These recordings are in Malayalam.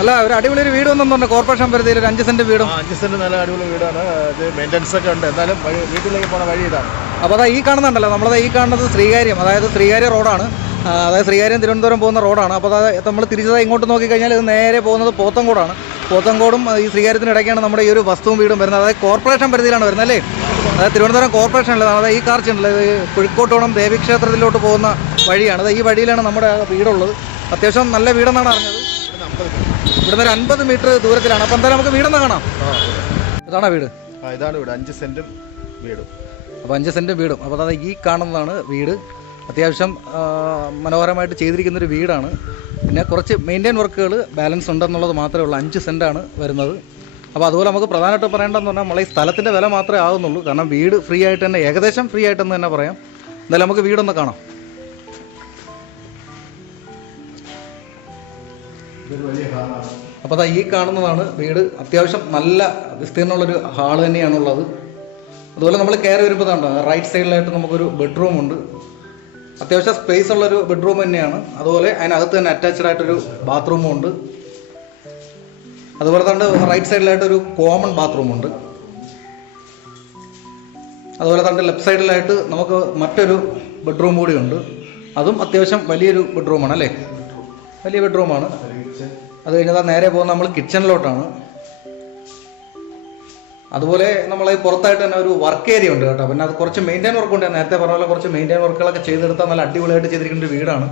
അല്ല ഒരു അടിപൊളി ഒരു വീടൊന്നും പറഞ്ഞു. കോർപ്പറേഷൻ പരിധിയിൽ ഒരു അഞ്ച് സെന്റ് വീടും. അഞ്ച് സെന്റ് നല്ല അടിപൊളി വീടാണ്. ഇത് മെയിന്റനൻസ് ഒക്കെ ഉണ്ട്. എന്നാലും വീട്ടിലേക്ക് പോണ വഴി ഇതാണ്. അപ്പോൾ അതാ ഈ കാണുന്നുണ്ടല്ലോ. നമ്മളത് ഈ കാണുന്നത് ശ്രീകാര്യം. അതായത് ശ്രീകാര്യം റോഡാണ്. അതായത് ശ്രീകാര്യം തിരുവനന്തപുരം പോകുന്ന റോഡാണ്. അപ്പോൾ അതായത് നമ്മൾ തിരിച്ചത് ഇങ്ങോട്ട് നോക്കിക്കഴിഞ്ഞാൽ ഇത് നേരെ പോകുന്നത് പോത്തങ്കോടാണ്. പോത്തങ്കോടും ഈ ശ്രീകാര്യത്തിന് ഇടയ്ക്കാണ് നമ്മുടെ ഈ ഒരു വസ്തുവും വീടും വരുന്നത്. അതായത് കോർപ്പറേഷൻ പരിധിയിലാണ് വരുന്നത് അല്ലേ? അതായത് തിരുവനന്തപുരം കോർപ്പറേഷനിലാണ് അതായത് ഈ കാർച്ച് ഉണ്ടല്ലോ. ഇത് കുഴിക്കോട്ടോണം ദേവീക്ഷേത്രത്തിലോട്ട് പോകുന്ന വഴിയാണ്. അതായത് ഈ വഴിയിലാണ് നമ്മുടെ വീടുള്ളത്. അത്യാവശ്യം നല്ല വീടെന്നാണ് അറിഞ്ഞത്. ഇവിടുന്ന് ഒരു അൻപത് മീറ്റർ ദൂരത്തിലാണ്. അപ്പോൾ എന്തായാലും നമുക്ക് വീടൊന്ന് കാണാം. ഇതാണ് വീട്? ആ ഇതാണ് വീട്. അഞ്ച് സെന്റും വീടും. അപ്പോൾ അഞ്ച് സെന്റും വീടും. അപ്പോൾ അതായത് ഈ കാണുന്നതാണ് വീട്. അത്യാവശ്യം മനോഹരമായിട്ട് ചെയ്തിരിക്കുന്ന ഒരു വീടാണ്. പിന്നെ കുറച്ച് മെയിന്റെയിൻ വർക്കുകൾ ബാലൻസ് ഉണ്ടെന്നുള്ളത് മാത്രമേ ഉള്ളൂ. അഞ്ച് സെന്റാണ് വരുന്നത്. അപ്പോൾ അതുപോലെ നമുക്ക് പ്രധാനമായിട്ട് പറയേണ്ടതെന്ന് പറഞ്ഞാൽ നമ്മളെ ഈ സ്ഥലത്തിന്റെ വില മാത്രമേ ആകുന്നുള്ളൂ. കാരണം വീട് ഫ്രീ ആയിട്ട് തന്നെ ഏകദേശം ഫ്രീ ആയിട്ടെന്ന് തന്നെ പറയാം. എന്തായാലും നമുക്ക് വീടൊന്ന് കാണാം. അപ്പോൾ അതാ ഈ കാണുന്നതാണ് വീട്. അത്യാവശ്യം നല്ല വിസ്തീർണമുള്ളൊരു ഹാൾ തന്നെയാണുള്ളത്. അതുപോലെ നമ്മൾ കയറി വരുമ്പോൾ കണ്ടോ റൈറ്റ് സൈഡിലായിട്ട് നമുക്കൊരു ബെഡ്റൂം ഉണ്ട്. അത്യാവശ്യം സ്പേസ് ഉള്ളൊരു ബെഡ്റൂം തന്നെയാണ്. അതുപോലെ അതിനകത്ത് തന്നെ അറ്റാച്ച്ഡ് ആയിട്ടൊരു ബാത്റൂമും ഉണ്ട്. അതുപോലെ തന്നെ റൈറ്റ് സൈഡിലായിട്ട് ഒരു കോമൺ ബാത്റൂം ഉണ്ട്. അതുപോലെ തന്നെ ലെഫ്റ്റ് സൈഡിലായിട്ട് നമുക്ക് മറ്റൊരു ബെഡ്റൂം കൂടി ഉണ്ട്. അതും അത്യാവശ്യം വലിയൊരു ബെഡ്റൂമാണ് അല്ലേ? വലിയ ബെഡ്റൂമാണ് അത് കഴിഞ്ഞാൽ നേരെ പോകുന്ന നമ്മൾ കിച്ചണിലോട്ടാണ് അതുപോലെ നമ്മൾ പുറത്തായിട്ട് തന്നെ ഒരു വർക്ക് ഏരിയ ഉണ്ട് കേട്ടോ. പിന്നെ അത് കുറച്ച് മെയിന്റെയിൻ വർക്ക് ഉണ്ട്. നേരത്തെ പറഞ്ഞ പോലെ കുറച്ച് മെയിന്റെയിൻ വർക്കുകളൊക്കെ ചെയ്തെടുത്താൽ നല്ല അടിപൊളിയായിട്ട് ചെയ്തിരിക്കുന്ന ഒരു വീടാണ്.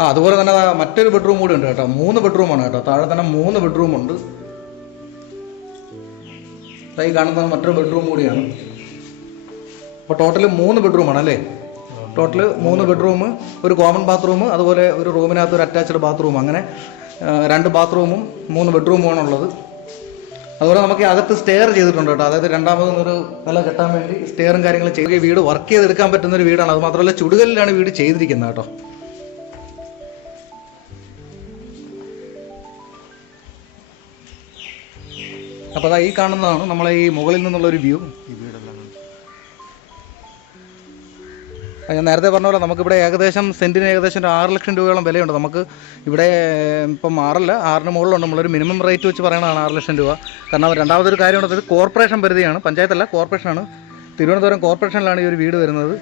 ആ അതുപോലെ തന്നെ മറ്റൊരു ബെഡ്റൂം കൂടി ഉണ്ട് കേട്ടോ. മൂന്ന് ബെഡ്റൂം ആണ് കേട്ടോ. താഴെ തന്നെ മൂന്ന് ബെഡ്റൂം ഉണ്ട്. ഈ കാണുന്നത് മറ്റൊരു ബെഡ്റൂം കൂടിയാണ്. അപ്പോൾ ടോട്ടൽ മൂന്ന് ബെഡ്റൂം ആണ് അല്ലേ? ടോട്ടൽ മൂന്ന് ബെഡ്റൂം ഒരു കോമൺ ബാത്റൂം അതുപോലെ ഒരു റൂമിനകത്ത് ഒരു അറ്റാച്ച്ഡ് ബാത്റൂം അങ്ങനെ രണ്ട് ബാത്റൂമും മൂന്ന് ബെഡ്റൂമുമാണ് ഉള്ളത് അതുപോലെ നമുക്ക് അകത്ത് സ്റ്റെയർ ചെയ്തിട്ടുണ്ട് കേട്ടോ. അതായത് രണ്ടാമത് ഒരു നില കെട്ടാൻ വേണ്ടി സ്റ്റെയറും കാര്യങ്ങളും ചെയ്യുക വീട് വർക്ക് ചെയ്തെടുക്കാൻ പറ്റുന്ന ഒരു വീടാണ്. അത് മാത്രമല്ല ചുടുകല്ലിലാണ് വീട് ചെയ്തിരിക്കുന്നത് കേട്ടോ. അപ്പോൾ അതാ ഈ കാണുന്നതാണ് നമ്മളെ ഈ മുകളിൽ നിന്നുള്ള ഒരു വ്യൂ ഈ വീടെല്ലാം ഞാൻ നേരത്തെ പറഞ്ഞ പോലെ നമുക്കിവിടെ ഏകദേശം സെന്റിന് ഏകദേശം ഒരു ആറ് ലക്ഷം രൂപയോളം വിലയുണ്ട്. നമുക്ക് ഇവിടെ ഇപ്പം ആറല്ല ആറിന് മുകളിലുണ്ട്. നമ്മളൊരു മിനിമം റേറ്റ് വെച്ച് പറയണതാണ് ആറ് ലക്ഷം രൂപ. കാരണം രണ്ടാമതൊരു കാര്യമുണ്ട് ഇത് കോർപ്പറേഷൻ പരിധിയാണ് പഞ്ചായത്തല്ല കോർപ്പറേഷനാണ്. തിരുവനന്തപുരം കോർപ്പറേഷനിലാണ് ഈ ഒരു വീട് വരുന്നത്.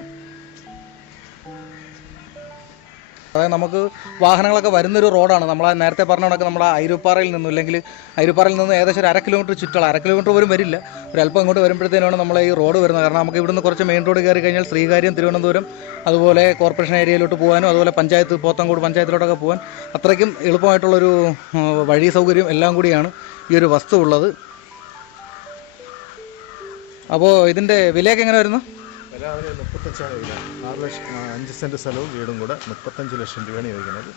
അതായത് നമുക്ക് വാഹനങ്ങളൊക്കെ വരുന്നൊരു റോഡാണ്. നമ്മൾ നേരത്തെ പറഞ്ഞ കണക്ക് നമ്മൾ അരുപ്പാറയിൽ നിന്നും അല്ലെങ്കിൽ അരുപ്പാറയിൽ നിന്ന് ഏകദേശം ഒരു അര കിലോമീറ്റർ ചുറ്റുള്ള അര കിലോമീറ്റർ പോലും വരില്ല. ഒരു അല്പം ഇങ്ങോട്ട് വരുമ്പോഴത്തേനാണ് നമ്മൾ ഈ റോഡ് വരുന്നത്. കാരണം നമുക്ക് ഇവിടുന്ന് കുറച്ച് മെയിൻ റോഡ് കയറി കഴിഞ്ഞാൽ ശ്രീകാര്യം തിരുവനന്തപുരം അതുപോലെ കോർപ്പറേഷൻ ഏരിയയിലോട്ട് പോകാനും അതുപോലെ പഞ്ചായത്ത് പോത്തങ്കോട് പഞ്ചായത്തിലോട്ടൊക്കെ പോകാൻ അത്രയ്ക്കും എളുപ്പമായിട്ടുള്ളൊരു വഴി സൗകര്യം എല്ലാം കൂടിയാണ് ഈ ഒരു വസ്തു ഉള്ളത്. അപ്പോൾ ഇതിന്റെ വിലയൊക്കെ എങ്ങനെ വരുന്നു? വില അവർ മുപ്പത്തഞ്ചാണ് വില. ആറ് ലക്ഷം അഞ്ച് സെന്റ് സ്ഥലവും വീടും കൂടെ മുപ്പത്തഞ്ച് ലക്ഷം രൂപയാണ് ചോദിക്കുന്നത്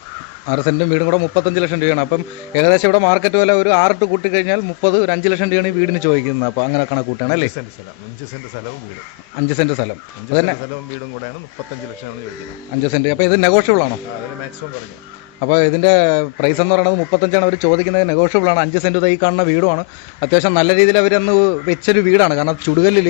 ആറ് സെന്റും വീടും കൂടെ മുപ്പത്തഞ്ച് ലക്ഷം രൂപയാണ്. അപ്പം ഏകദേശം ഇവിടെ മാർക്കറ്റ് വില ഒരു ആറ് ടു കൂട്ടി കഴിഞ്ഞാൽ മുപ്പത് ഒരു അഞ്ച് ലക്ഷം രൂപയാണ് ഈ വീടിന് ചോദിക്കുന്നത്. അപ്പോൾ അങ്ങനെ കണക്ക് കൂട്ടുകയാണ് അല്ലേ? അഞ്ച് സെന്റ് സ്ഥലം അഞ്ച് സെന്റ് സ്ഥലവും വീടും. അഞ്ച് സെന്റ് സ്ഥലം. അഞ്ച് സെന്റ് സ്ഥലവും വീടും കൂടെയാണ് മുപ്പത്തഞ്ച് ലക്ഷമാണ് ചോദിക്കുന്നത്. അഞ്ച് സെന്റ് അപ്പോൾ ഇത് നെഗോഷ്യബിൾ ആണോ? അതിന് മാക്സിമം പറഞ്ഞു അപ്പോൾ ഇതിന്റെ പ്രൈസ് എന്ന് പറയുന്നത് മുപ്പത്തഞ്ചാണ്. അവർ ചോദിക്കുന്നത് നെഗോഷ്യബിൾ ആണ്. അഞ്ച് സെന്റ് തൈ കാണുന്ന വീടുമാണ്. അത്യാവശ്യം നല്ല രീതിയിൽ അവർ അന്ന് വെച്ചൊരു വീടാണ്. കാരണം ചുടുകല്ലിൽ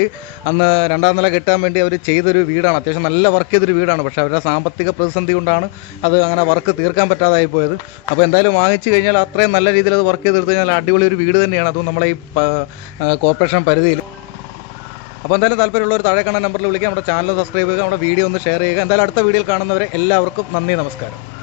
അന്ന് രണ്ടാം നില കെട്ടാൻ വേണ്ടി അവർ ചെയ്തൊരു വീടാണ്. അത്യാവശ്യം നല്ല വർക്ക് ചെയ്തൊരു വീടാണ്. പക്ഷേ അവരുടെ സാമ്പത്തിക പ്രതിസന്ധി കൊണ്ടാണ് അത് അങ്ങനെ വർക്ക് തീർക്കാൻ പറ്റാതായി പോയത്. അപ്പോൾ എന്തായാലും വാങ്ങിച്ചു കഴിഞ്ഞാൽ അത്രയും നല്ല രീതിയിൽ അത് വർക്ക് ചെയ്തെടുത്ത് കഴിഞ്ഞാൽ അടിപൊളി ഒരു വീട് തന്നെയാണ്. അതും നമ്മളെ ഈ കോർപ്പറേഷൻ പരിധിയിൽ. അപ്പോൾ എന്തായാലും താല്പര്യമുള്ളവർ താഴെ കാണുന്ന നമ്പറിൽ വിളിക്കുക നമ്മുടെ ചാനൽ സബ്സ്ക്രൈബ് ചെയ്യുക. നമ്മുടെ വീഡിയോ ഒന്ന് ഷെയർ ചെയ്യുക. എന്തായാലും അടുത്ത വീഡിയോയിൽ കാണുന്നവരെ എല്ലാവർക്കും നന്ദി നമസ്കാരം.